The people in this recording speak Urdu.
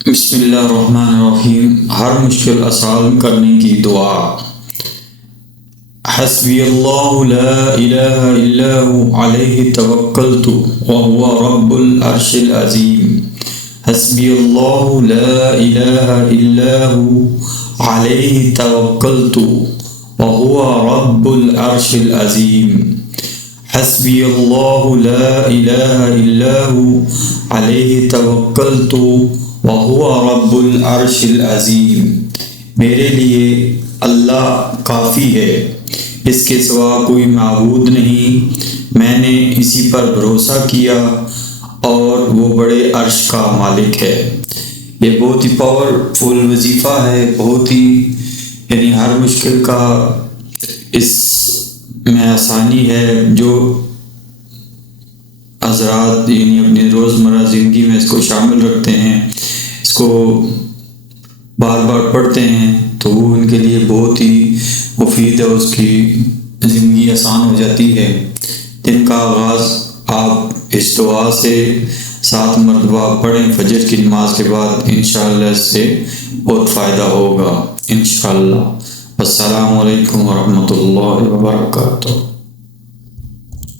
بسم اللہ الرحمن الرحیم۔ ہر مشکل آسان کرنے کی دعا۔ حسبی اللہ لا الہ الا ہوا علیہ توکلت وہو رب العرش العظیم۔ حسبی اللہ لا الہ الا ہوا علیہ توکلت وہو رب العرش العظیم۔ حسبی اللہ لا الہ الا ہوا علیہ توکلت وَهُوَ رَبُّ الْعَرْشِ الْعَظِيمِ۔ میرے لیے اللہ کافی ہے، اس کے سوا کوئی معبود نہیں، میں نے اسی پر بھروسہ کیا اور وہ بڑے عرش کا مالک ہے۔ یہ بہت ہی پاورفل وظیفہ ہے، بہت ہی یعنی ہر مشکل کا اس میں آسانی ہے۔ جو حضرات یعنی اپنی روزمرہ زندگی میں اس کو شامل رکھتے ہیں، اس کو بار بار پڑھتے ہیں، تو وہ ان کے لیے بہت ہی مفید ہے، اس کی زندگی آسان ہو جاتی ہے۔ دن کا آغاز آپ اس دعا سے 7 مرتبہ پڑھیں فجر کی نماز کے بعد، انشاءاللہ اس سے بہت فائدہ ہوگا انشاءاللہ۔ السلام علیکم ورحمۃ اللہ وبرکاتہ۔